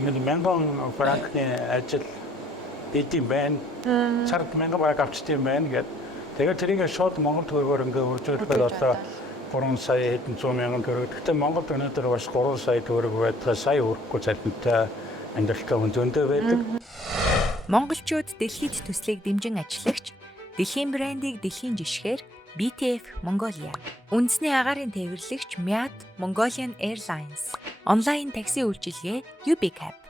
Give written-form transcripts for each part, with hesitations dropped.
ингээд 1000 франкны ажил идэм байна. Сард 1000 франк авчдсан байна гэд. Тэгээд тэрийг шууд Монгол төгрөгөөр ингээд үржүүлбэл одоо 3 сая хэдэн 100 мянган төгрөг. Гэхдээ Монголд өнөөдөр бас 3 сая төгрөг байдаг. Сая хүрэхгүй цалинтай амьдралтай хүн зөндөө байдаг. Монголчууд дэлхийд төслийг дэмжин ажиллагч дэлхийн брендийг дэлхийн жишгээр BTF Mongolia, үндэсний агаарын тээвэрлэгч Myat Mongolian Airlines, онлайн такси үйлчилгээ UbiCab.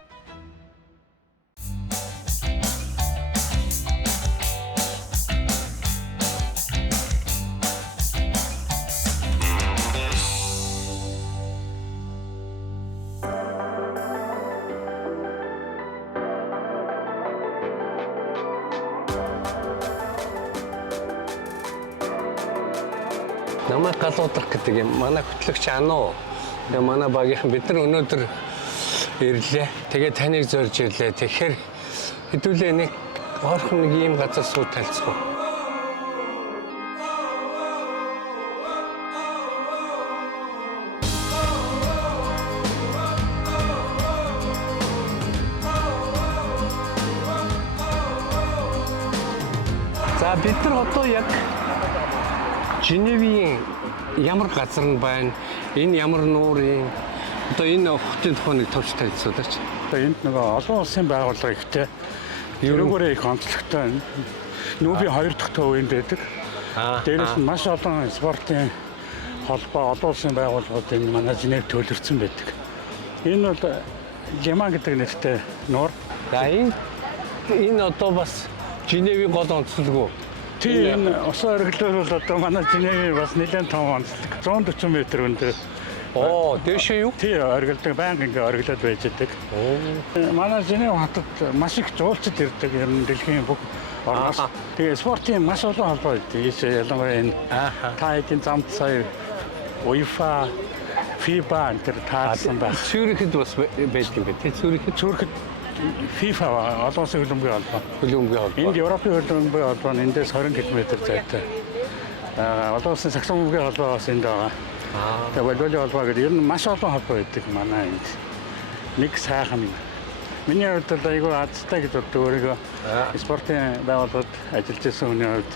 Намайг галуудрах гэдэг юм. Манай хөтлөгч Ануу. Тэгээ манай багийнхан бид нар өнөөдөр ирлээ. Тэгээ таныг зорж ирлээ. Тэгэхээр хэдүүлээ нэг орхон нэг ийм газар суу талцгаа. За бид нар одоо яг Женевийн ямар газар нь байна? Энэ ямар нуурын одоо энэ хотын тухай нэг товч танилцуулаач. Энд нөгөө олон улсын байгууллага ихтэй ерөнхийдөө их онцлогтой нүүби 2 дахь төвөнд байдаг. Дээрээс нь маш олон спортын холбоо олон улсын байгууллагууд энэ манай Женев төлөрсөн байдаг. Энэ бол Жима гэдэг нэртэй нуур. За энэ одоо бас Женевийн гол онцлог уу? Тийм усан оргилоор бол одоо манай Женевийн бас нэлээд том онцлог. 140 м өндөр. Оо, дэшээ юу? Тийм оргилдог байнга ингээ оргилоод байж байдаг. Манай Женев хотод маш их жуулчд ирдэг. Ер нь дэлхийн бүх орноос. Тэгээ спортын маш олон холбоо байдаг. Ялангуяа энэ тайдын замд сая UEFA, FIBA энэ таасан байна. Цюрихэд бас байдаг юм бэ? Цюрихэд FIFA олон улсын хөлбөмбөгийн холбоо. Хөлбөмбөгийн холбоо. Энд Европын хөлбөмбөгийн холбоо нь эндээс 20 км зайтай. Олон улсын саксон хөлбөмбөгийн холбоо бас энд байгаа. Тэгээ волейболын холбоо гэдэг ер нь маш олон холбоо байдаг манай энд. Нэг сайхан. Миний хувьд айгүй азтай гэж боддог өөрийгөө спортын байгууллагад ажиллаж байсан хүний хувьд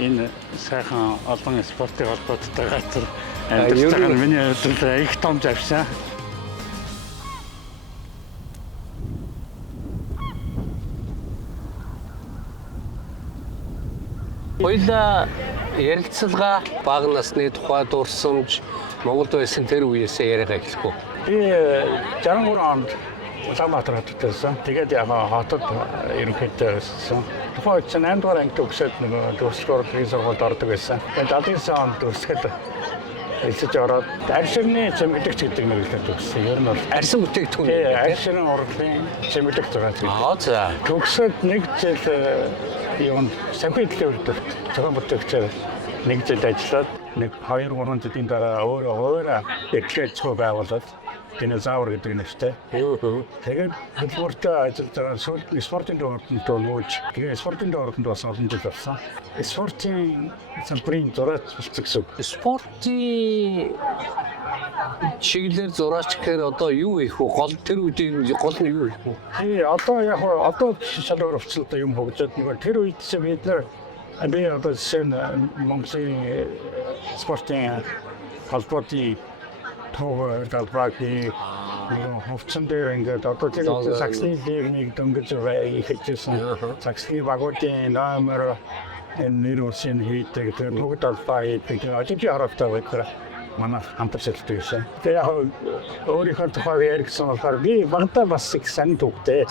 энэ сайхан олон спортын холбооттой газар амьдарч байгаа нь миний хувьд их том завшаа. Хоёлаа ярилцлага бага насны тухай дурсамж Монголд байсан тэр үеэсээ яриагаа эхлэхгүй. Би 63 онд Улаанбаатар хотод байсан. Тэгээд яг хотод ерөнхийдөө байсан. Тухайн үед 8 дугаар ангид төгсөөд нөгөө төгсгөр сургуульд ордог байсан. Тэгээд 79 онд төгсгөл элсэж ороод арширны чимэглэгч гэдэг мэдлэгт төгссөн. Ер нь бол Арьсан бүтээгдэхүүн. арширын урлагийн чимэглэгч байгаа тийм. За. Төгсөөд нэг жил юунд самбит төлөвлөлт зохион бүтээгчээр нэг жил ажиллаад нэг 2-3 жилийн дараа өөрөө эхлээд цоо байгуулад динозавр гэдэг нэртэй. Тэгээд хөдөлмөртэй ажиллаж байгаа спортын дэвшилтэнд нууж тэгээд спортын дэвшилтэнд бас олон жил болсон. Спортын салбарын зураач болчихсон. Спортын чиглэлээр зураач гэхээр одоо юу их вэ? Гол тэр үеийн гол нь юу их вэ? Одоо яг одоо шал өөрчлөлттэй юм хөгжөөд нэг тэр үед ч бид нар би одоо сэн Монголын спортын холбооны тоо галбраки хөвчөн дээр ингээд одоо тэр саксны лигний дөнгөж ихжсэн саксны багуудын номер нэр усын хийдэг тэр бүгд албаа хийдэг ажил хараалтаа байдаг манай хамтарч ажилладаг гэсэн. Тэгээ яг өөрийнхөө тухай ярьсан болохоор би багтаа бас их сайн төгтэй.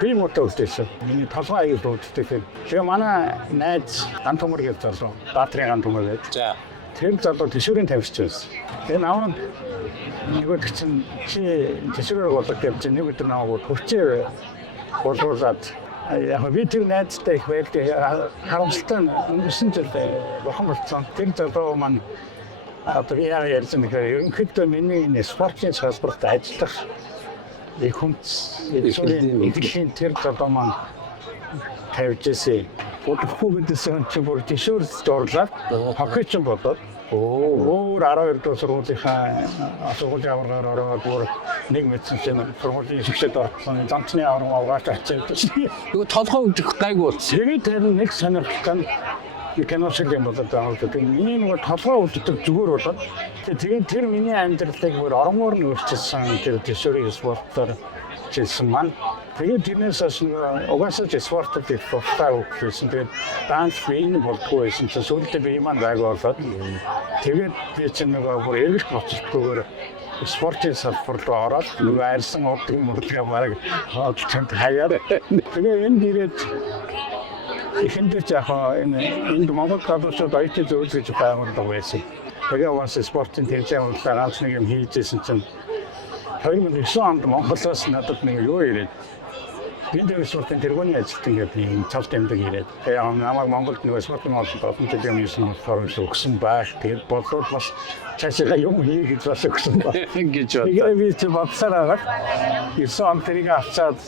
Би мотовтэйсэн. Миний толгой аяг төгтэй. Тэгээ манай найз Антомор гэж залуу. Баатрын Антомор гэж. За. Тэр залуу төшөөрийн тавьж байсан. Тэгээ наваад нөгөө чинь чи төшөөрөөр болдог гэж нэг өдөр наваад хөвчөө болуулаад яг би тэр найзтай их байлаа. Харамсалтай өнгөрсөн жил бохон болсон. Тэр залуу маань одоо ярьсан гэхээр ерөнхийдөө миний энэ спортын салбарт ажиллах их хүнс эдгээр тэр залуу маань тавьж ирсэн. Бодохгүй гэдсэн чи бүр төшөөрс дуурлаад хоккейч болоод Оо. Өөр 12 дугаар сургуулийнхаа сургуулийн аваргаар ороод бүр нэг мэдсэн чинь сургуулийн шигшэд орсон замцны авраг аваад очиж. Нөгөө толгой өвдөх гайгүй болсон. Тэгээд тэр нэг сонирхолтой кино шиг юм болоод байгаа. Тэгээд миний нөгөө толгой өвддөг зүгээр болоод тэгээд тэр миний амьдралыг бүр оромоор нь өөрчилсөн тэр төсөрийн спортоор чилсэн маань. Тэгээд тэрнээс угаасаа ч спортод их дуртай байсан. Тэгээд данс бийн болтгоо байсан чинь сүүлдээ би маань гайг болоод тэгээд би чинь нөгөө бүр эргэлт боцолтгүйгээр спортын салбар руу ороод нөгөө арьсан урдгийн мөрөлгөө бараг хоолчонд хаяад тэгээд энэ дээрээ ихэндээ ч яг энэ Монгол гадуурчууд IT зөвлөж гэж байгуулдаг байсан. Тэгээд уус спортын тэмцээн удаа ганц нэг юм хийжсэн чинь 2009 онд Монголоос надад нэг юу ирээд би тэр спортын тэргүүний ажилт ингээд юм цалт амьдаг ирээд тэгээд намайг Монголд нөгөө спортын олонт олон жилийн юм болохоор өгсөн байх. Тэгээд бодлоо бас цаашаа юм хийх гэж бас өгсөн баг гэж бодлоо. Тэгээд би ч бодсараа 9 онд тэрийг авчаад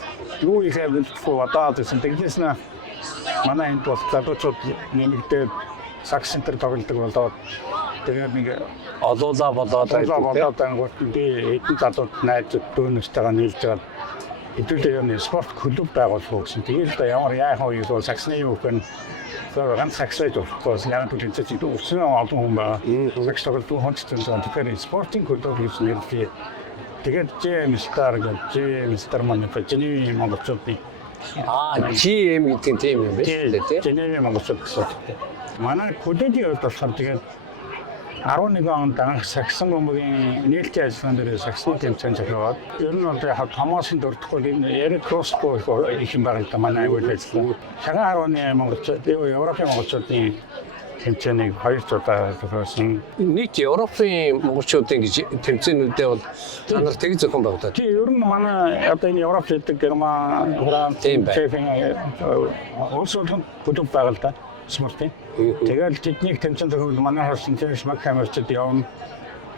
юу ихээ бэлтгэв удаад гэсэн. Тэгээс нэ манай энэ бол гадуурчууд нэмэгдээд сакс центр тоглодог болоод тэгээд нэг Олуулаа болоод ангууд би эдэн залууд найзууд дүүнэстэйгээ нийлж байгаа хэдүүлээ юм спорт клуб байгуулах гэсэн. Тэгээд ямар яахан үеийг бол саксны юу гэн ганц саксайд болохоос яг түлхэж чинь өссөн олон хүн байгаа. Сакс тоглох хүнтэй тэгэхээр спортын клуб гэж нэрлэе. Тэгээд Джеймстар маань Женеви монголчуудын GM гэдэг тийм юм байна шүү дээ. Женеви монголчууд гэсэн. Манай клубын хувьд болохоор тэгээд 11 онд анх саксон бөмбөгийн нээлтийн ажиллагаан дээр саксны тэмцээн зохиоод ер нь бол яг томоосын дурдахгүй энэ Эрик Кроско их юм байгаа л да манай аюул ажиллагаа. Цагаан 10-ны монголчууд Европын монголчуудын тэмцээнийг 2 удаа зохиосон. Нийт Европын монголчуудын гэж тэмцээнүүдээ бол та нар тэг зохион байгуулдаг. Тий ер нь манай одоо энэ Европ гэдэг Герман, Франц, Чехийн улсууд бүтэв байгуулдаг спортын. Тэгээд тэдний тэмцээн зохиол манай харсан тийш Макамерчд явна.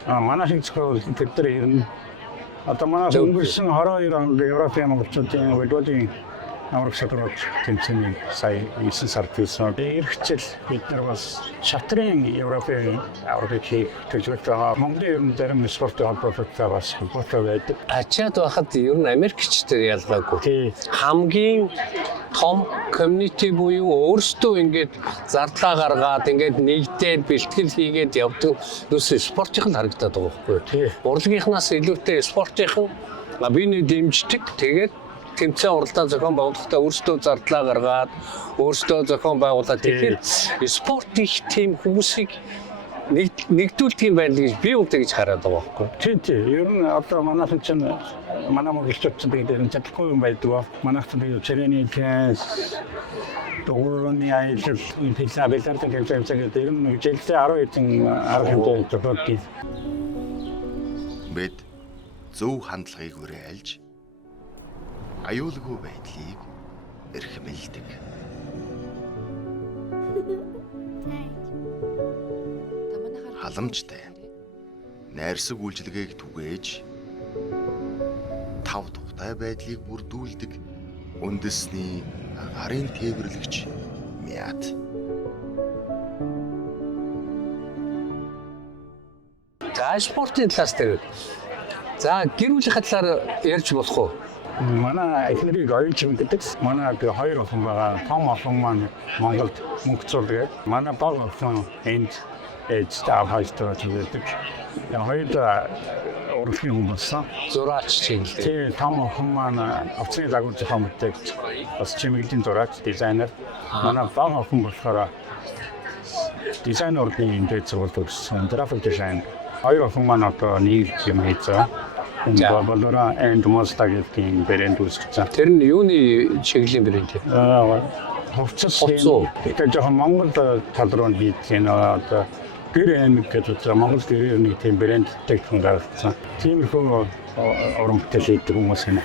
Манай шиг зөвхөн тэд нар ирнэ. Одоо манай өнгөрсөн 22 онд Европын монголчуудын Ведолийн аврах шатрууд тэмцээний сая 9 сард хийсэн. Ирэх жил бид нар бас шатрын Европын аврагыг хийх төлөвлөж байгаа. Монголын ер нь зарим спортын холбоотой бас холбоотой байдаг. Ачаад байхад ер нь Америкчдэр ялгаагүй. Хамгийн том community буюу өөрсдөө ингээд зарлаа гаргаад ингээд нэгдээд бэлтгэл хийгээд явдаг нүс спортын харагдаад байгаа байхгүй. Урлагийнхнаас илүүтэй спортын биений дэмждэг. Тэгээд тэмцээн уралдаан зохион байгуулалтаа өөрсдөө зардлаа гаргаад өөрсдөө зохион байгуулаад тэгэхээр спорт их тийм хүмүүсийг нэгдүүлдэг юм байна гэж би үүтэй гэж хараад байгаа байхгүй. Тийм. Ер нь одоо манайхан чинь манай монголчууд чинь тэгээд чадахгүй юм байдаг. Манайх чинь цэрэний теннис дөрөвний аялал пизза бэлтэрдэг тэмцээн дээр нь жилдээ 12 арга хэмжээ зохиолдог. Бид зөв хандлагыг уриалж аюулгүй байдлыг эрхэмлдэг. Халамжтай найрсаг үйлчилгээг түгээж тав тухтай байдлыг бүрдүүлдэг үндэсний гарын тээвэрлэгч Мят. За спортын талаас дээр. За гэр бүлийн талаар ярьж болох уу? Манай эхнэрийг оюутан гэдэг. Манай хоёр охин байгаа. Том охин маань Монголд мөнгөцүүлдэг. Манай баг охин энд став хайстаа гэдэг. Хоёр урлагийн хүн болсон. Зураач чиглэлтэй. Тийм, том охин маань авцны лагур зохион бүтээгч. Бас чимэглэлийн зураач, дизайнер. Манай баг охин болохоор дизайн урлагийн дэд сургуульд төгссөн. График дизайн. Хоёр охин маань одоо нэг юм хийсэн. Бабалора энд моста гэдэг брэнд үүсгэсэн. Тэр нь юуны чиглэлийн брэнд вэ? Хувцас. Тэгэхээр жоохон Монгол тал руу хийсэн одоо гэр амиг гэдэг Монгол гэрээр нэг тийм брэнд техникум гаргасан. Тиймэрхүү уран бүтээл хийдэг хүмүүс байна.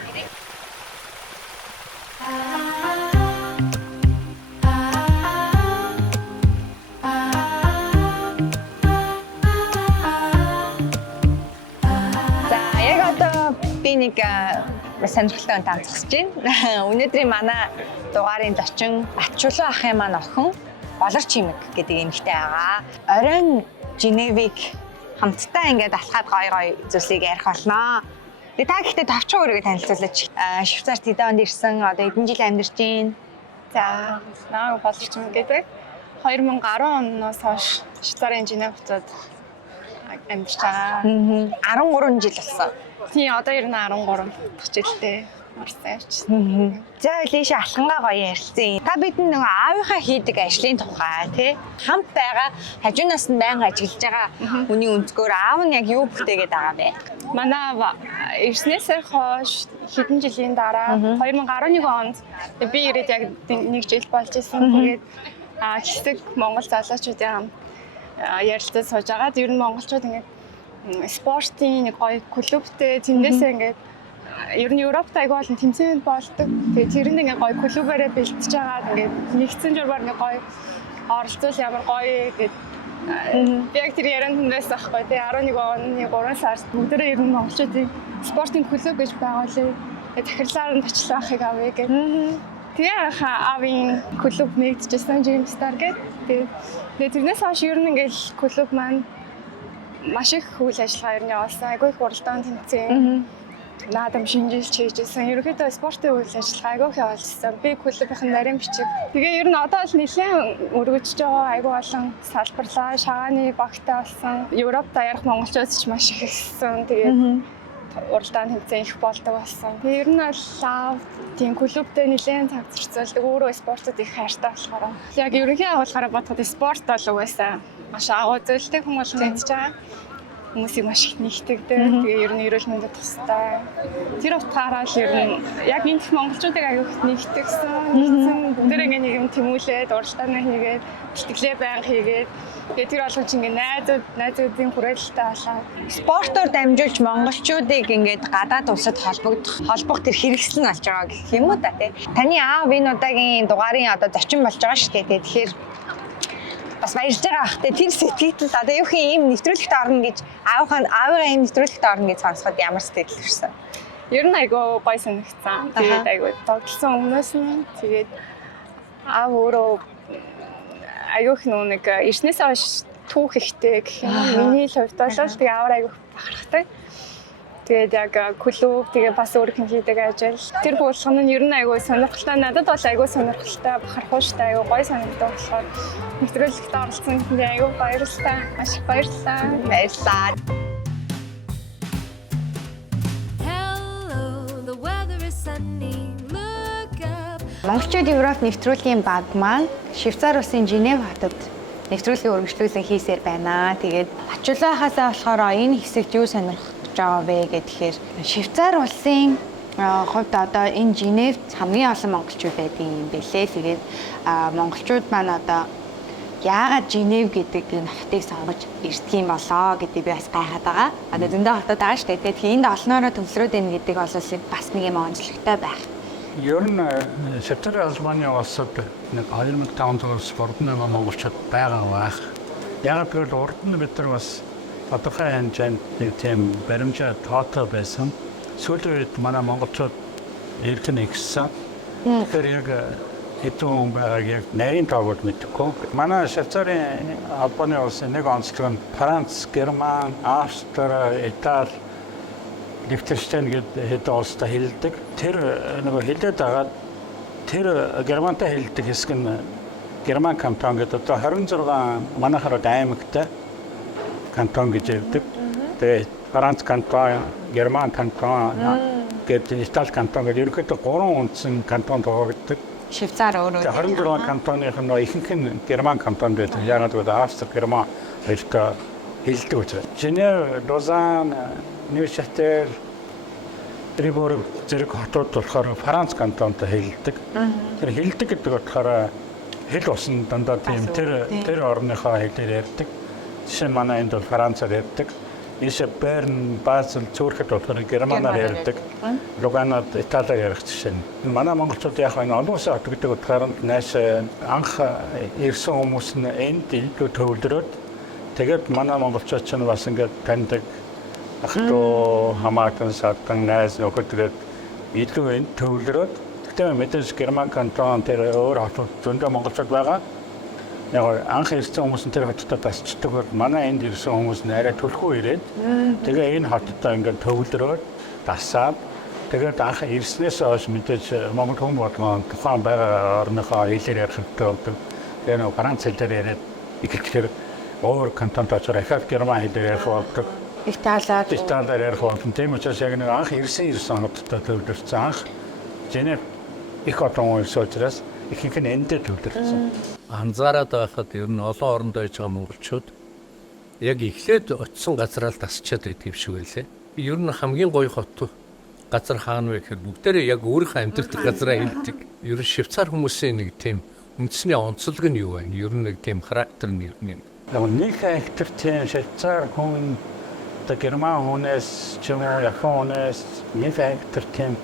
Нэг сонирхолтой үнтэй хамтсаж байна. Өнөөдрийн манай дугаарын зочин Батчулуу ахын маань охин Болор Чимэг гэдэг эмэгтэй байгаа. Оройн Женевийг хамтдаа ингээд алхаад гоё зүйлсийг ярих болноо. Тэгээ та гэхдээ товчхон өөрийгөө танилцуулаач. Швейцарт хэдэн онд ирсэн, одоо хэдэн жил амьдарч байна? За, наа боловч юм гэдэг 2010 оноос хойш Швейцарын Женев хотод амьдарч байгаа. 13 жил болсон. Тийм, одоо ер нь 13 дахь жилдээ орсон явчихсан. За лээш алхангаа гоё ярилцъя. Та бидний нөгөө аавынхаа хийдэг ажлын тухай тий хамт байгаа хажуунаас нь байнга ажиглаж байгаа хүний өнцгөр аав нь яг юу бүтээгээд байгаа бэ? Манай ирснээсээ хойш хэдэн жилийн дараа 2011 онд би ирээд яг 1 жил болж исэн. Тэгээд хэсэг Монгол залуучуудын хамт ярилцаж сууж байгаа. Ер нь монголчууд ингээд спортын нэг гоё клубтэй тэндээсээ ингээд ер нь Европт аягүй болон тэмцээнд болдог. Тэгээ тэрэнд ингээ гоё клубээрээ бэлтэж байгаа. Ингээ нэгдсэн журмаар ингээ гоё оролцвол ямар гоё гэд би яг тэр ярианд байсан байхгүй тий 11 оны 3 сард бүгдээрээ ер нь монголчуудын спортын клуб гэж байгуулъя. Захирлаар нь точлоо ахыг авъя гэд. Тэгээ аавын клуб нэгдэжсэн Dream Star гэд. Тэгээ тэрнээс хойш ер нь ингээл клуб маань маш их үйл ажиллагаа ер нь явуулсан. Айгүй их уралдаан тэмцээн. Наадам шинжилж хийжсэн. Ерөнхийдөө спортын үйл ажиллагаа айгүй их явуулсан. Би клубийн нарийн бичиг. Тэгээ ер нь одоо л нэлээд өргөжж байгаа айгүй олон салбарлаа. Шагааны багтай болсон. Европт аярах монголчууд ч маш их ихсэн. Тэгээ уралдаан тэмцээн их болдог болсон. Тэгээ ер нь л тийм клубтэй нэлээд цаг зарцуулдаг. Өөрөө спортод их хайртай болохоор. Яг ерөнхий агуулгаараа бодоход спорт бол угаасаа маш агуу зүйлтэй хүмүүс мэдж байгаа. Хүмүүсийг маш их нэгтгэдэг. Тэгээ ер нь эрүүл мэндэд тустай. Тэр утгаараа л ер нь яг энэ монголчуудыг аяг нэгтгэсэн. Бүгдээ ингээ нэг юм тэмүүлээд, уралдаанаа хийгээд, бэлтгэлээ байнга хийгээд. Тэгээ тэр болгож ингээ найзуудын хүрээлэлтэй болоо. Спортоор дамжуулж монголчуудыг ингээд гадаад улсад холбох тэр хэрэгсэл нь болж байгаа гэх юм уу та тий. Таны аав энэ удаагийн дугаарын одоо зочин болж байгаа шүү дээ. Тэгэхээр бас баярлж байгаа ах тий тэр сэтгэл одоо юу хин ийм нэвтрүүлэгт орно гэж аавыгаа ийм нэвтрүүлэгт орно гэж сонсоход ямар сэтгэл төрсөн? Ер нь айгүй гой санагцсан. Тэгээд айгүй тогтсон өмнөөс нь тэгээд аав өөрөө айгүй их нэг ирснээс хойш түүх ихтэй гэх юм. Миний л хувьд бол тэгээд аавар айгүй бахархдаг. Тэгээд яг клуб тэгээ бас өөрийнх нь хийдэг ажил. Тэр болгоно нь ер нь айгүй сонирхолтой. Надад бол айгүй сонирхолтой, бахархууштай, айгүй гоё санагддаг болохоор нэвтрүүлэгт оролцсон гэндээ айгүй баярлалаа. Маш их баярлалаа. Баярлалаа. Монголчууд Европ нэвтрүүлгийн баг маань Швейцар улсын Женев хотод нэвтрүүлгийн үргэлжлүүлэн хийсээр байна. Тэгээд очилоохаасаа болохоор энэ хэсэгт юу сонирхож байгаа вэ гэхээр Швейцар улсын хувьд одоо энэ Женевт хамгийн олон монголчууд байдаг юм бэлээ. Тэгээд монголчууд маань одоо яагаад Женев гэдэг энэ хотыг сонгож ирдгийм болоо гэдэг би бас гайхаад байгаа. Одоо зөндөө хотод байгаа шүү дээ. Тэгэхээр энд олноороо төвлөрөөд байна гэдэг бол бас нэг юм онцлогтой байх. Ер нь Швейцарын Албаны улсад нэг 2500 спортны монголчууд байгаа байх. Яг л урд нь бид нар бас тодорхой хэмжээнд нэг тийм баримжаа тоотой байсан. Сүүлийн үед манай монголчууд эргэн ихсэн. Тэгэхээр яг хэдэн хүн байгааг яг нарийн тоогод мэдэхгүй. Манай Швейцарын Албаны улсын нэг онцлог нь Франц, Герман, Австри, Итали Лихтенштейн гэдэг хэдэн улстай хэлдэг. Тэр нөгөө хэлээд байгаа тэр Германтай хэлдэг хэсэг нь Герман кантон гэдэг. Одоо 26 манайхаар аймагтай кантон гэж ярьдаг. Тэгээд Франц кантон, Герман кантон гэдэг Итали кантон гэдэг ерөнхийдөө 3 үндсэн кантон тоогддог. Швейцар өөрөө 26 кантоных нь ихэнх нь Герман кантон байдаг. Яг л Австри, Герман хэлдэг учраас. Женев, Лозан, Ньюшатер, Трибор зэрэг хотууд болохоор Франц кантонтой хэлдэг. Тэр хэлдэг гэдэг болохоор хэл усан дандаа тийм тэр орныхоо хэлээр ярьдаг. Жишээ нь манай энд бол Францаар ярьдаг. Ийшээ Берн, Базел, Цюрхет болохоор Германаар ярьдаг. Луганад Италиар ярих жишээ нь. Манай монголчууд яг энэ олон улсын хот гэдэг утгаар нааш анх ирсэн хүмүүс нь энд илүү төвлөрөөд тэгээд манай монголчууд ч бас ингээд таньдаг ахтуу хамаатан саатан найз нөхөдрөд илүү энэ төвлөрөөд тэгтээ мэдээж Герман кантон тэр өөр хотод зөндөө монголчууд байгаа. Яг анх ирсэн хүмүүс нь тэр хотод тасчдаг бол манай энд ирсэн хүмүүс нь арай төлхөө ирээд тэгээ энэ хотод ингээд төвлөрөөд тасаад тэгээд анх ирснээс хойш мэдээж Монгол хүн болгон тухайн байгаа орныхоо хэлээр ярих хэрэгтэй болдог. Тэгээ нэг Франц хэлээр яриад ихэвчлэн өөр кантонт очоор ахаад герман хэлээр ярих болдог. Италиар ярих болдог. Тийм учраас яг нэг анх ирсэн хотод төвлөрсөн анх Женев их хотон улс учраас ихэнх нь эндээ төвлөрсөн. Анзаараад байхад ер нь олон оронд байж байгаа монголчууд яг эхлээд очисон газараа л тасчаад байдаг юм шиг байлээ. Ер нь хамгийн гоё хот газар хаана вэ гэхээр бүгдээрээ яг өөрийнхөө амьдардаг газараа хэлдэг. Ер нь Швейцар хүмүүсийн нэг тийм үндэсний онцлог нь юу вэ? Ер нь нэг тийм характер нь юм. Нэг характер Швейцар хүн герман хүнээс ч юм уу Япон хүнээс нэг характер тийм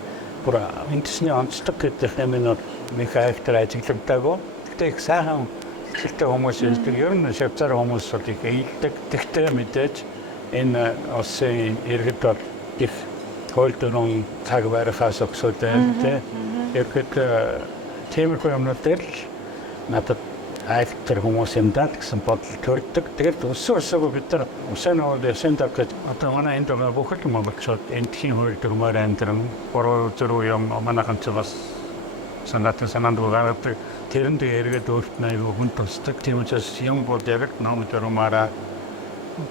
бүр үндэсний онцлог гэдэг юм нэг характер ажиглагдаг. Тэгтээ их сайхан хэлтэй хүмүүс ирдэг. Ер нь Швейцар хүмүүс бол их ээлдэг. Тэгтээ мэдээж энэ улсын иргэд бол их хөлдөрөн цаг барихаас өгсөдөө тийм. Ерхэд тиймэрхүү юмнууд дээр надад айхтар хүмүүс юм даа гэсэн бодол төрдөг. Тэгээд өсөөгөө бид нар өсөнөөд гэж одоо манай энд бүх л монголчууд эндхийн хөлдөрмөр амьдран бороо зөрүү юм манайхан ч бас санаанд угаадаг. Тэрэнд эргээд өөртөө аюу хүн тусдаг. Тийм учраас юм бол яг ном дөрмаараа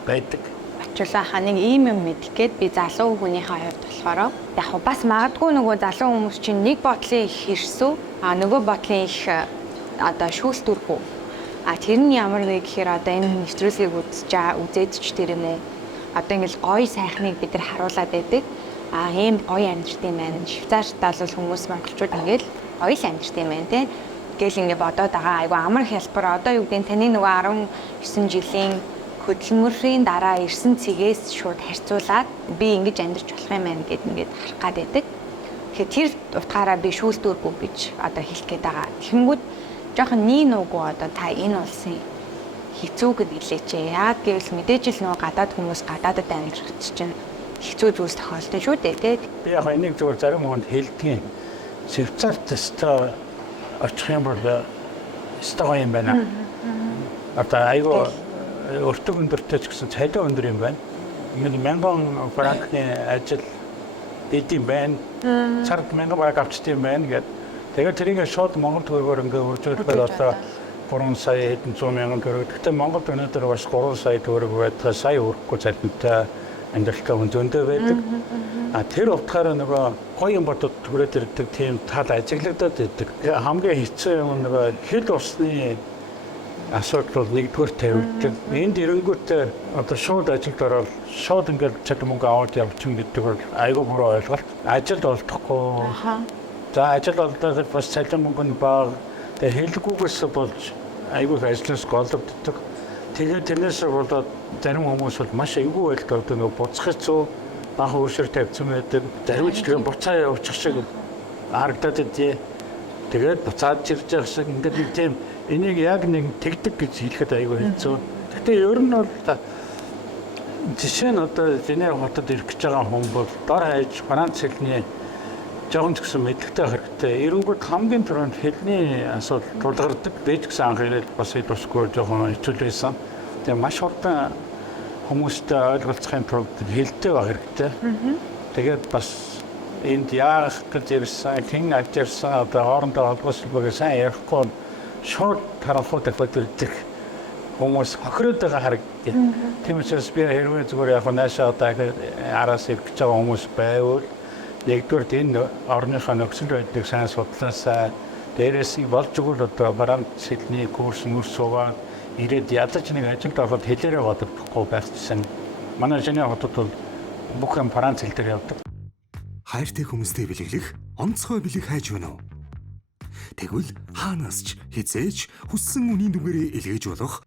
байдаг. Ачуулаа ханыг ийм юм мэдэх гээд би залуу хүнийхээ хувьд болохоор яг бас магадгүй нөгөө залуу хүмүүс чинь нэг бодлын их хэрсүү нөгөө бодлын их одоо шүүлтүрхүү тэр нь ямар вэ гэхээр одоо энэ нэвтрүүлгийг үзээд ч тэр нэ одоо ингээл гоё сайхныг бид нар харуулад байдаг ийм гоё амьдрт юм байна. Швейцарт бол хүмүүс монголчууд ингээл гоё л амьдрт юм байна те гэл ингээ бодоод байгаа айгу амар хялбар одоо юу гэдэг таны нөгөө 19 жилийн хөдөлмөрийн дараа ирсэн цэгээс шууд харьцуулаад би ингэж амьдарч болох юм байна гэд ингээд харах гад байдаг. Тэгэхээр тэр утгаараа би шүүлтүүргүй гэж одоо хэлэх гээд байгаа. Тэгэнгүүт жоохон нин уугүй одоо та энэ улсын хэцүүг хэлээч. Яг гэвэл мэдээж л нөгөө гадаад хүмүүс гадаадад амьдарч чинь хэцүү зүйлс тохиолдсон шүү дээ тий. Би яг энийг зөвхөн зарим хүнд хэлдэг. Швейцарт өстой очих юм бол өстой юм байна. Одоо айгу өртөг өндөртэй ч гэсэн цалин өндөр юм байна. Ингээд 1000 франкны ажил дэдийн байна. Цард 1000 франк авчдсан юм байна гэдэг. Тэгээд тэрийг шууд Монгол төгрөгөөр ингээд үржүүлбэл одоо 3 сая хэдэн 100 мянган төгрөг. Гэхдээ Монголд өнөөдөр бас 3 сая төгрөг байдаг. Сая өрөхгүй цалинтай амьдралтай хүн зөндөө байдаг. Тэр утгаараа нөгөө гоё юм бодод түрээд ирдэг тийм тал ажиглагдаад байдаг. Хамгийн хэцүү юм нөгөө хэл усны асуудал нэгдүгээр тавьдаг. Энд ирэнгүүтээ одоо шууд ажилд ороод шууд ингээд цад мөнгө аваад явчихна гэдэг бол айгүй буруу ойлголт. Ажилд олдохгүй. За ажил олдоод бас цалин мөнгө нь бага. Тэгээ хэлгүүгээс болж айгүй ажлаас голддог. Тэгээд тэрнээс болоод зарим хүмүүс бол маш айгүй байлт одоо нөгөө буцах хэцүү бага өөршөр тавьсан байдаг. Зарим ч тэгээ буцаа явуучих шиг харагдаад идэв. Тэгээд буцаад ирж байгаа шиг ингээд тийм энийг яг нэг тэгдэг гэж хэлэхэд айгүй хэцүү. Гэтэ ер нь бол жишээ нь одоо Женев хотод ирэх гэж байгаа хүн бол дор хаяж Франц хэлний жоохон ч гэсэн мэдлэгтэй хэрэгтэй. Эрэнгүүд хамгийн түрүүнд хэлний асуудал тулгардаг. Бэж гэсэн анх ирээд бас идусгүй жоохон хэцүүлсэн. Тэгээ маш хурдан хүмүүстэй ойлголцохын тулд хэлтэй байх хэрэгтэй. Тэгээд бас энд яах гэж ирсэн, хэн ажирсан одоо хоорондоо холбоослогоо сайн ярихгүй шууд тарафууд тавьдаг хүмүүс хохироод байгаа харагддаг. Тийм учраас би хэрвээ зүгээр яг наашаа одоо араас ирэх гэж байгаа хүмүүс байвал нэгдүгээр энэ орныхоо нөхцөл байдлыг сайн судлаасаа дээрээс болж өгвөл одоо бараан хэлний курс суугаад ирээд ядаж нэг ажилд ороход хэлээрээ бодохгүй байцсан. Манай Женев хотод бол бүх юм Франц хэл дээр явдаг. Хайртай хүмүүстэй бэлэглэх онцгой бэлэг хайж байна уу? Тэгвэл хаанаас ч хизээж хүссэн үнийн дүгээрээ илгээж болох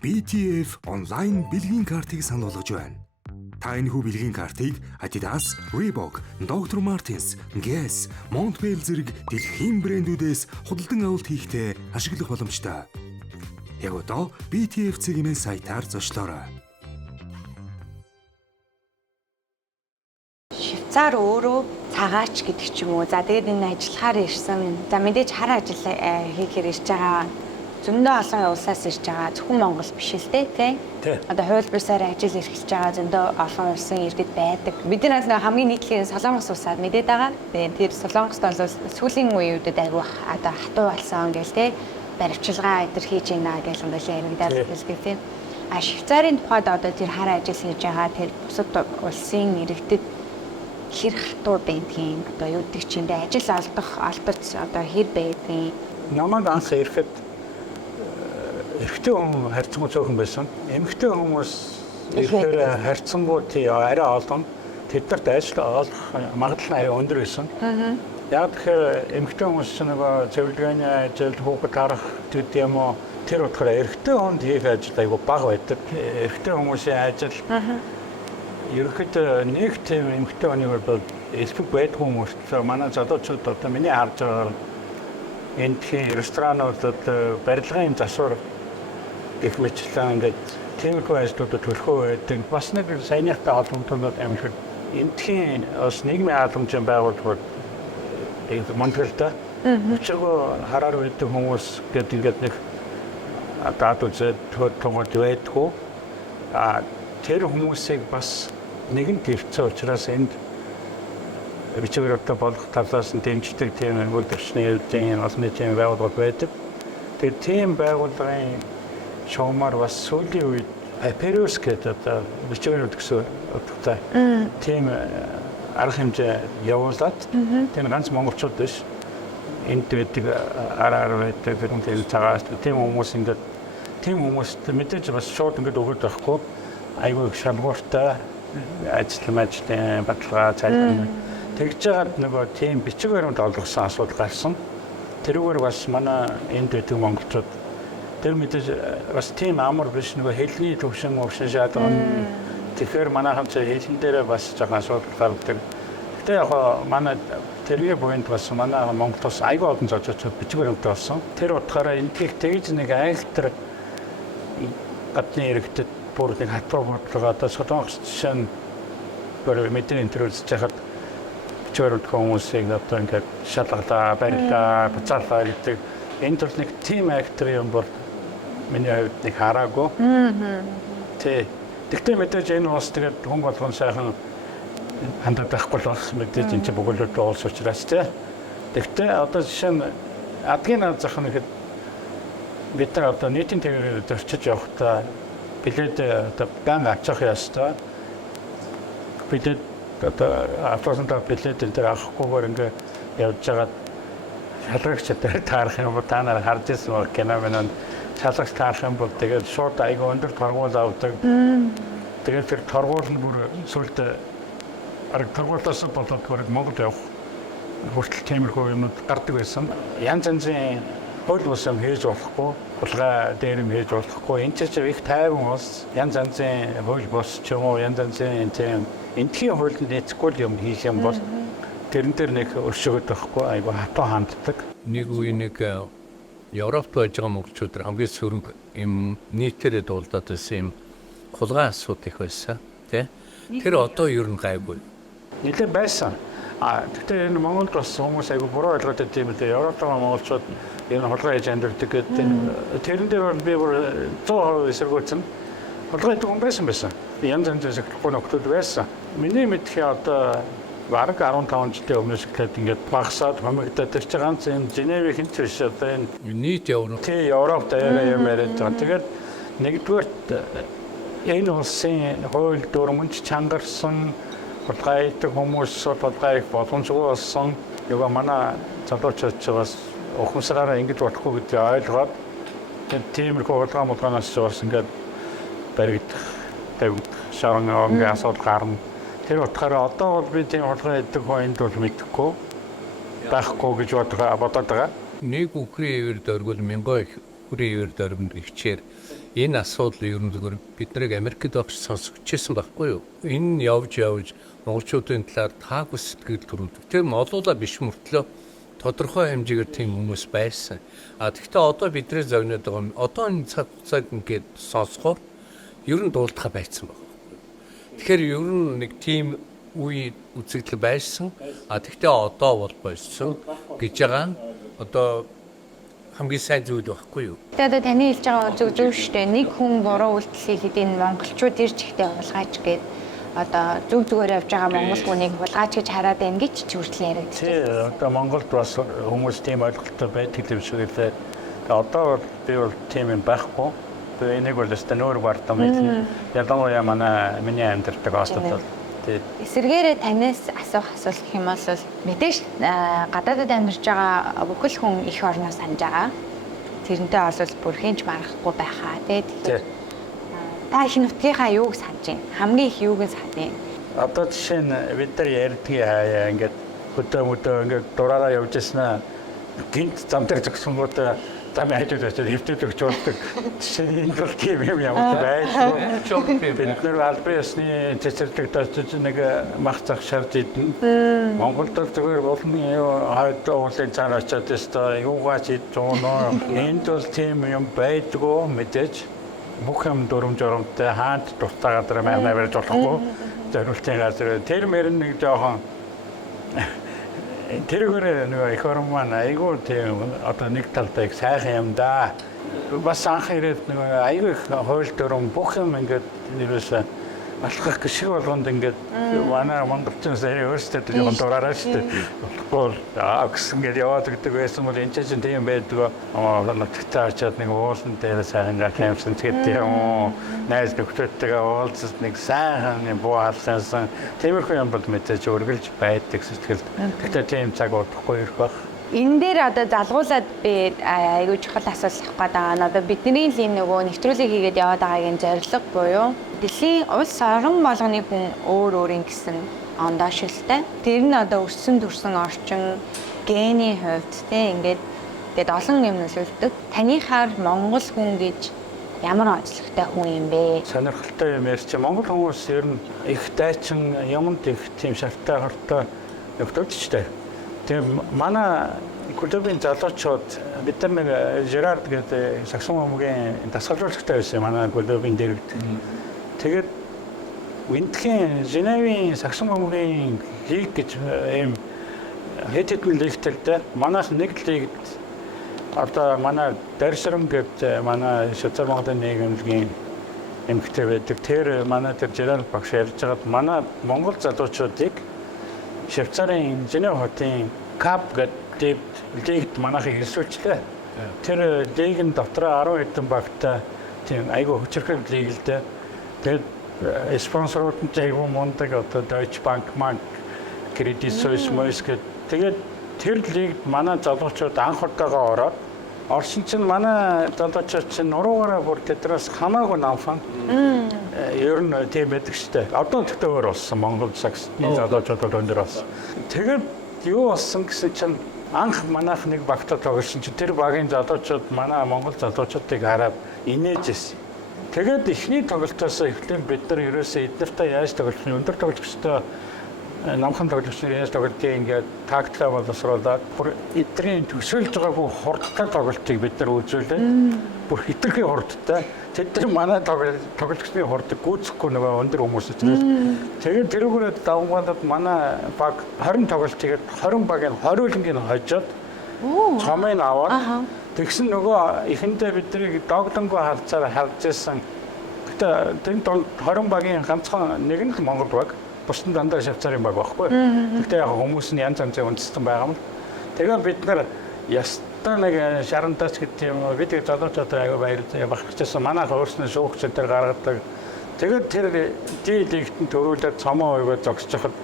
BTF онлайн бэлгийн картыг санал болгож байна. Та энэ хүү бэлгийн картыг Adidas, Reebok, Dr. Martens, Guess, Montbell зэрэг дэлхийн брэндүүдээс худалдан авалт хийхдээ ашиглах боломжтой. Яг одоо BTF цэгийн сайтаар зочлоорой. Швейцар өөрөө цагаач гэдэг ч юм уу. За тэгээд энэ ажиллахаар ирсэн юм. За мэдээж хар ажил хийхээр ирж байгаа зөндөө олон улсаас ирж байгаа. Зөвхөн Монгол биш л дээ, тийм. Тий. Одоо хувилбарсаар ажил эрхэлж байгаа зөндөө олон улсын иргэд байдаг. Бид нар нэг хамгийн нийтлэг Солонгос улсаад мэдээд байгаа. Тэгээд тэр Солонгост бол сүүлийн үеүүдэд айгүй одоо хатуу болсон гэл тийм. Баримчилгаа эдэр хийж ийна гэж ундаалаа яригдаад хэлдэг тийм. А Швейцарын тухайд одоо тэр хар ажил хийж байгаа тэр бусад улсын иргэдэд хэр хатуу байдгийг одоо юу гэдэг чинь ажил алдаж одоо хэр байдгийг Намайг анх ирэхэд эрэгтэй хүн харьцангуй цөөхөн байсан. Эмэгтэй хүмүүс ирэхээр харьцангуй тий арай олон тэднэрт ажил олох магадлал нь арай өндөр байсан. Яг тэгэхээр эмэгтэй хүмүүс чинь нөгөө цэвэрлэгээний ажил, хүүхэд харах гэдэг юм уу тэр утгаараа эрэгтэй хүнд хийх ажил айгүй бага байдаг. Эрэгтэй хүмүүсийн ажил ерөнхийдөө нэг тийм эмэгтэй хүнийг бол элбэг байдгүй мөртлөө манай залуучууд одоо миний харж байгаа энэ тхийн ресторануудад барилгын засвар гэх мэтлэн ингээд тиймэрхүү ажлуудад төлөхөө байдаг. Бас нэг саяныхтай холбогдуулаад амьд энэ тхийн бас нийгмийн халамжийн байгууллагууд Монголда өчигөө хараар байдаг хүмүүс гэдэг ингээд нэг даад үзээд төгөд байдгүй. Тэр хүмүүсийг бас нэгэн төвцөө учраас энд бичгээр одоо болох талаас нь дэмждэг тийм үйлдвэрчний эдийн олон нийтийн байгууллага байдаг. Тэгээд тийм байгууллагын шуумаар бас сүүлийн үед Апериус гэдэг одоо бичгээр гэсэн утгатай тийм арга хэмжээ явуулаад тийм ганц монголчууд биш энд байдаг араар байдаг тийм цагаас тийм хүмүүс ингээд тийм хүмүүст мэдээж бас шууд ингээд өгöd байхгүй айгүй шалгууртай ажлын баталгаа цайлтан тэгж жагаад нөгөө тийм бичиг баримт олгосон асуудал гарсан. Тэрүүгээр бас манай энд байдаг монголчууд тэр мэдээж бас тийм амар биш нөгөө хэлний төвшин шаардлага. Тэгэхээр манайхан ч хэлэн дээрээ бас жоохон асуудал гардаг. Гэтэ яг манай тэргийн буйнд бас манай Монголоос айгүй олон зочдод бичиг баримт болсон. Тэр утгаараа эндийг тэгж нэг айхтар гадны иргэдэд бүр нэг хатуу бодлого одоо Солонгос жишээ нь бүр мэдээ интервьюз чахад бичвэрүүд хүмүүсийг одоо ингээд шалгалаа, барилаа, буцаалаа гэдэг энэ тул нэг тим актер юм бол миний хувьд нэг хараагүй. Тэгтээ мэдээж энэ уус тэгээд хүн болгон сайхан хандаад байхгүй болсон мэдээж энэ чинь бүгд улс учраас тий. Тэгтээ одоо жишээ нь адгийн зах нэгэд бид нар одоо нийтийн тээврээр зорчиж явахдаа билет одоо бан авчих ястай. Билет одоо автосанта билет дээр авахгүйгээр ингээ явж байгаа шалрагчдаар таарах юм бол та нар харж ирсэн кино мэн шалрагч таарах юм бол тэгээд шууд айгүй өндөр торгуул авдаг. Тэгээд тэр торгуул нь бүр сүлд арга торгуулаас болоод бүр Монгол явах хүртэл тиймэрхүү юмуд гардаг байсан. Янз янзын хууль бусам хийж болохгүй, хулгай дээрэм хийж болохгүй. Энд ч их тайван ус, янз янзын хууль бус ч юм уу, янз янзын тийм энтхийн хуулинд нийцэхгүй юм хийх юм бол тэрэн дээр нэг өршөөгд байхгүй айгүй хатуу ханддаг. Нэг үе нэг Европт байж байгаа монголчууд хамгийн сөрөг юм нийтээрээ дуулдаад байсан юм хулгай асуудал их байсан тий. Тэр одоо ер нь гайгүй. Нилээ байсан. Гэхдээ энэ Монголд бас хүмүүс айгүй буруу ойлгоод байт юм лээ. Европын монголчууд энэ хулгай хийж амьдардаг гэдэг тэрэн дээр би бүр 100% эсэргүүцэн. Хулгай гэдэг хүн байсан. Янз янзын нөхдөд байсан. Миний мэдхийн одоо бараг 15 жилийн өмнөөс эхлээд ингээд багасаад хомигдоод тэр чинь ганц энэ Женевийн хинт биш одоо энэ нийт Европ. Тий, Европ даяараа юм яриад байгаа. Тэгээд нэгдүгээрт энэ улсын хууль дүрмэнч чангарсан хулгайдаг хүмүүс хулгайг боломжгүй болсон. Нөгөө манай залуучууд ч бас ухамсараараа ингэж болохгүй гэдгийг ойлгоод тиймэрхүү хулгайнаас бас ингээд баригдах шаран ингээ асуудал гарна. Тэр утгаараа одоо бол би тийм хулгай хийдэг хүнд бол мэдэхгүй байхгүй гэж бодоод байгаа. Нэг үхрийн ивэр дөрвөл мянган үхрийн ивэр дөрвөнд гихчээр энэ асуудал ер нь зөвхөн биднийг Америкт огч сонсогчсэн байхгүй юу? Энэ явж монголчуудын талаар таагүй сэтгэл төрүүлдэг. Тэр олоола биш мөртлөө тодорхой хэмжээгээр тийм хүмүүс байсан. Тэгэхдээ одоо бидний зовноод байгаа юм. Одоо энэ цаг хугацааг ингээд сонсохоор ер нь дуулдах байцсан байна. Тэгэхээр ер нь нэг тийм үе үзэгдэл байсан. Тэгэхдээ одоо бол болсон гэж байгаа нь одоо хамгийн сайн зүйл байхгүй юу? Тэгээд одоо таны хэлж байгаа зөв шүү дээ. Нэг хүн буруу үйлдэл хийхэд энэ монголчууд ирж ихтэй уулгаач гээд одоо зүгээр явж байгаа монгол хүнийг булгаач гэж хараад байна гэж ч хүртэл яригдчих. Тий, одоо Монголд бас хүмүүс тийм ойлголттой байдаг юм шиг лээ. Одоо би бол тийм юм байхгүй. Би энийг бол өстө нөр бартам мэднэ. Ялангуяа манай миний амьдардаг Ослод тий. Эсвэргээрээ танаас асуух асуулт гэх юм бол мэдээж гадаадад амьдарч байгаа бүхэл хүн эх орноо санаж байгаа. Тэрнтэй бол бүр хинч марахгүй байхаа тий. Та их нутгийнхаа юуг санаж байна? Хамгийн их юуг санаж байна? Одоо жишээ нь бид нар ярьдгийг хаяа ингээд хөдөө ингээд дураараа явж яснаа гинт зам дээр зогсонгууд замын хажууд очиж хэвтээд өгч болдог. Жишээ нь энэ бол тийм юм ямар байж бид нар албан ёсны цэцэрлэг дөрж нэг мах зах шаард идэн. Монголд зүгээр болно хойд уулын цаар очиод өстой юугаач идэноо. Энд бол тийм юм байдгүй мэдээж. Бүх юм дүрм журамтай хаант дуртай газар маяг барьж болохгүй. Зориултын газар тэр мөрөн нэг жоохон тэргээр нэг их орн маань айгүй тийм одоо нэг талдаа их сайхан юм да. Бас анх ирээд нэг айгүй их хууль дүрм бүх юм ингээд нэрээс алхах гişиг болгонд ингээд манай монголчууд өөрсдөө жоохон дураараа шүү дээ. Болохгүй гэсэн ингээд яваад гэдэг байсан бол энэ чинь тийм байдаг. Нутагтаа очиад нэг уулын дээр сайхан гахимсан тэгээд юм найз нөхдөдтэйгээ уулзсан нэг сайхан буу халсан тиймэрхүү юм бол мэдээж өргөлж байдаг сэтгэлд. Гэхдээ тийм цаг удахгүй ирэх баг. Энэ дээр одоо залгуулад би айгүй чухал асуулт авах гээд байгаа. Одоо бидний л энэ нөгөө нэвтрүүлэг хийгээд яваад байгаагийн зорилго буюу дэлхийн улс орон болгоны хүн өөр ингэсэн ондоошилтай. Тэр нь одоо өссөн төрсөн орчин гений хувьд тийм ингээд олон юм нөлөөлдөг. Танихаар монгол хүн гэж ямар онцлогтой хүн юм бэ? Сонирхолтой юм ярьж Монгол хүмүүс ер нь их дайчин юмд их тийм шалтгаан хортой явагдчихтэй. Тэгээ манай клубын залуучууд бид нар нэг Жерард гэдэг саксон хамгийн дасгалжуулагчтай байсан манай клубын дэргэд. Тэгээд Винтхэн Женевийн саксон хамгийн лиг гэж ийм хэдэн лигтэй манаас нэг лигт одоо манай Дарсрам гэдэг манай Швейцар Монголын нийгэмлэгийн эмэгтэй байдаг. Тэр манай тэр Жерард багш ярьж байгаад манай монгол залуучуудыг Швейцарын Женев хотын КАП гэдэг лигт манайхыг хэлсүүлчлээ. Тэр лигийн дотор 10 хэдэн багтай тийм айгүй хүчрхэг лиг л дээ. Тэгээд спонсорууд нь айгүй мундаг одоо Deutsche Bank, Credit Suisse гэдэг. Тэгээд тэр лигт манай залуучууд анх удаага ороод орсон чинь манай залуучууд чинь нуруугаараа бүр тэднээс хамаагүй намфан. Ер нь тийм байдаг штэ. Одоо тэгтээ өөр болсон Монгол саксны залуучууд өндөр болсон. Тэгээд юу болсон гэсэн чинь анх манайх нэг багтаа тоглосон чинь тэр багийн залуучууд манай монгол залуучуудыг хараад инээж ирсэн. Тэгээд эхний тоглолтоос эхлэн бид нар ерөөсөө эднэртэй яаж тоглох вэ? Өндөр тоглогчтой намхан тоглогчтой яаж тоглохыг ингээд тактикаа боловсруулаад бүр эдний төсөөлж байгаагүй хурдтай тоглолтыг бид нар үзүүлээ. Бүр хитрхи хурдтай. Тэд нар манай тоглогчны хурдыг гүйцэхгүй нөгөө өндөр хүмүүс учраас. Тэгээд тэрүүгээр давмгаалаад манай баг 20 тоглолтыг 20 багийн 20-ыг хожоод цомыг аваад тэгсэн нөгөө эхэндээ бидний догдонгүй харцаар харж ирсэн. Гэтэ тэнд 20 багийн ганцхан нэг нь Монгол баг, бус нь дандаа Швейцарын баг байхгүй. Гэтэ яг хүмүүс нь янз янзын үндэстэн байгаа юм. Тэгээд бид нар ястаа нэг шарантаач гэдэг юм бид залуучууд аяга баярлалаа багчсан манайх өөрснөө шүүгчдээр гаргадаг. Тэгээд тэр дийлэгтэн төрүүлээд цомоо ойгоо зогсож хахад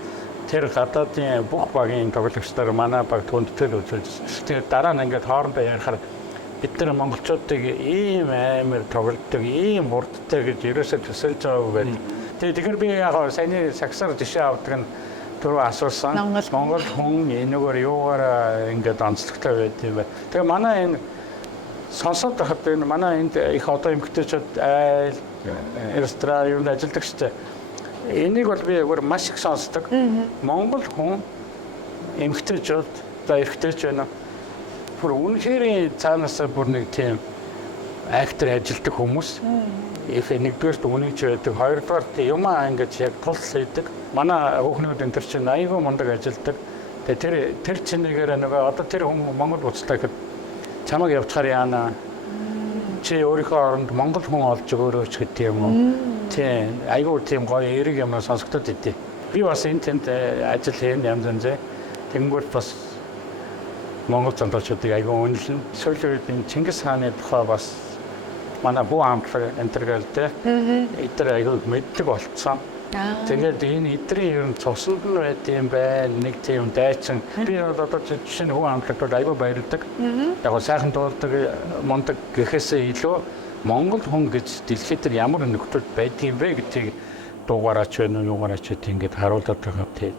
тэр гадаадын бүх багийн тоглогчдоор манай баг түндтэй үзүүлсэн. Тэгээд дараа нь ингээд хоорондоо ярихаар бид нар монголчуудыг ийм амар тоглолтог, ийм хурдтай гэж ерөөсөө төсөөлж байгаагүй байл. Тэгэхээр би яг саяны саксаар жишээ авдаг нь түрүү асуусан. Монгол хүн энэгээр юугаар ингээд онцлогтой байд юм бэ? Тэгээ манай энэ сонсоод байхад энэ манай энд их одоо эмгтээчүүд айл ресторан юунд ажилладаг шүү дээ. Энийг бол би өөр маш их сонсдог. Монгол хүн эмгтээчүүд за эрэгтэйч байна. Бүр үнэхээр цаанаас бүр нэг тийм актер ажилтдаг хүмүүс. Нэгдүгээрт үнийч байдаг, хоёрдугаарт юмаа ингэж яг тул хийдэг. Манай хүүхнүүд энэ төр чинь айгүй мундаг ажилтдаг. Тэгээ тэр чинээгээр нөгөө одоо тэр хүн Монгол буцлаа гэхэд чамайг явуулахаар яана. Чи өөрийнхөө оронд Монгол хүн олж өгөөрөөч гэдэг юм уу? Тийм. Айгуу тийм гоё эерэг юм сонсогдод идэв. Би бас энэ тэнд ажил хийн янз янз. Тэнгүүт бас Монгол залуучуудыг айгуу үнэлнэ. Сүүлийн үед энэ Чингис хааны тухай бас манай бүү амтлаг энтергэлтэй. Эдгээр айгуу мэддэг болцсон. Тэгээд энэ эдрийн ер нь цуснд нь байд юм байна. Нэг тийм дайчин. Би одоо жишээ нь хүү амтлагууд айгүй баярлдаг. Яг сайхан дуулдаг, мундаг гэхээсээ илүү Монгол хүн гэж дэлхийд дээр ямар нөхцөл байдгийг бэ гэдгийг дуугаараач байна уу, юугаараач ингэж харуулдаг байгаа тийм.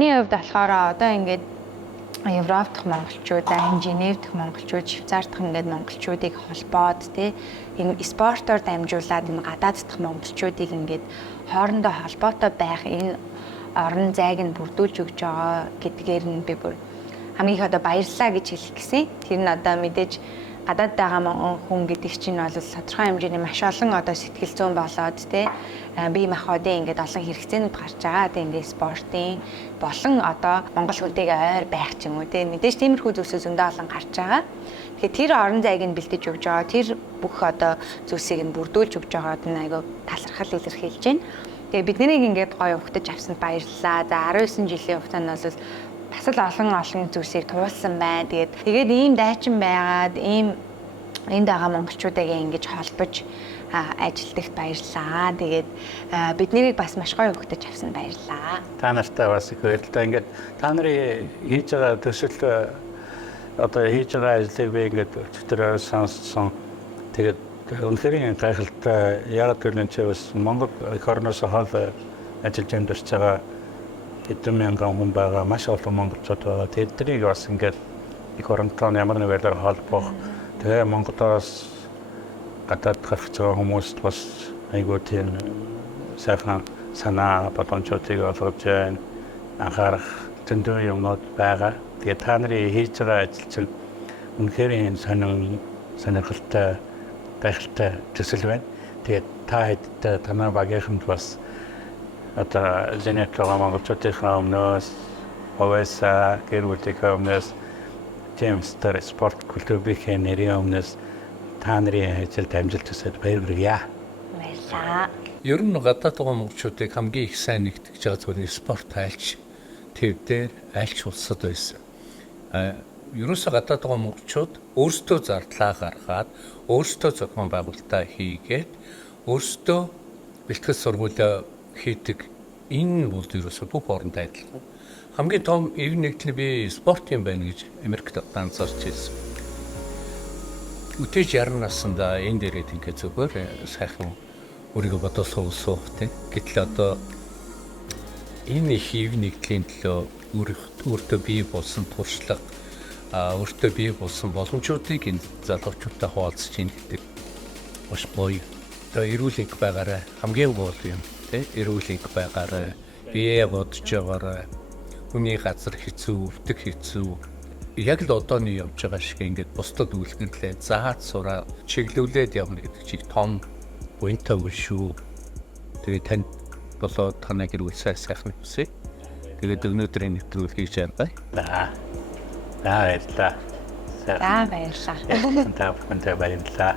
Таны хувьд болохоор одоо ингээд Европ дахь монголчууд, Женев дахь монголчууд, Швейцар дахь ингээд монголчуудыг холбоод тий энэ спортоор дамжуулаад энэ гадаад дахь монголчуудыг ингээд хоорондоо холбоотой байх энэ орон зайг нь бүрдүүлж өгч байгаа гэдгээр нь би бүр хамгийн их одоо баярлалаа гэж хэлэх гэсэн. Тэр нь одоо мэдээж гадаад байгаа хүн гэдэг чинь бол тодорхой хэмжээний маш олон одоо сэтгэл зүйн болоод тий бие махбодын ингээд олон хэрэгцээнүүд гарч байгаа. Одоо ингээд спортын болон одоо Монгол хүнтэйгээ ойр байх ч юм уу тий мэдээж тиймэрхүү зүйлсүүд зөндөө олон гарч байгаа. Тэгэхээр тэр орон зайг нь бэлдэж өгч байгаа. Тэр бүх одоо зүйлсийг нь бүрдүүлж өгч байгаад нь айгүй талархал илэрхийлж байна. Тэгээ бид нарыг ингээд гоё ухтаж авсанд баярлалаа. За 19 жилийн хугацаанд бол бас л олон зүйлсийг туулсан байна. Тэгээд ийм дайчин байгаад ийм энд байгаа монголчуудаа ингэж холбож ажилдагт баярлалаа. Тэгээд бид нарыг бас маш гоё өгдөж авсан баярлалаа. Та нартай бас их баярлалаа. Ингээд та нарын хийж байгаа төсөл одоо хийж байгаа ажлыг би ингээд өчтөр сонссон. Тэгээд үнэхээр гайхалтай. Яг тэр нь ч бас Монгол эх орноос хол ажиллаж амьдарч байгаа хэдэн мянган хүн байгаа. Маш олон монголчууд байгаа. Тэднийг бас ингээд эх оронтой ямар нэг байдлаар холбох. Тэгээ Монголоос гадаад гарч байгаа хүмүүст бас айгүй тийм сайхан санаа бодомжуудыг олгож байна. Анхаарах зөндөө юмнууд байгаа. Тэгээ та нарын хийж байгаа ажил чинь үнэхээр сонирхолтой, гайхалтай төсөл байна. Тэгээ та хэдтэй танай багийнханд бас одоо Женев байгаа монголчуудынхаа өмнөөс Овеса гэр бүлийнхээ өмнөөс Темстер спорт клубын нэрийн өмнөөс та нарын ажилд амжилт хүсэж баярлалаа. Баярлалаа. Ер нь гадаад байгаа монголчуудыг хамгийн их сайн нэгтгэж байгаа зүйл нь спорт айлч төв дээр айлч улсад байсан. Ерөөсөө гадаад байгаа монголчууд өөрсдөө зардлаа гаргаад, өөрсдөө зохион байгуулалтаа хийгээд, өөрсдөө бэлтгэл сургуулиа хийдэг. Энэ бол ерөөсөө бүх орондоо адилхан. Хамгийн том ив нэгдэл би спорт юм байна гэж Америкт анзаарч ирсэн. Үтэж 60 наснда энэ дээрээ ингээд зүгээр сайхан өөрийгөө бодолцоо уусах тийм. Гэтэл одоо энэ их ив нэгдлийн төлөө өөртөө бий болсон туршлага, өөртөө бий болсон боломжуудыг энэ залуучуудтай хуваалцж ийн гэдэг маш гоё. Одоо эрүүл энх байгаарай хамгийн гол юм тийм. Эрүүл энх байгаарай, бие бодож байгаарай. Хүний газар хэцүү, өвтөг хэцүү. Яг л одооны явж байгаа шиг ингээд бусдад үлгэрлээ. Заац сураа, чиглүүлээд явна гэдэг чиг том буянтай үл шүү. Тэгээд танд болоод танай гэр бүл сайхан хүсье. Тэгээд өнөөдрийн нэвтрүүлгийг жаабай. Баярлалаа. За баярлалаа. Та бүхэнд баярлалаа.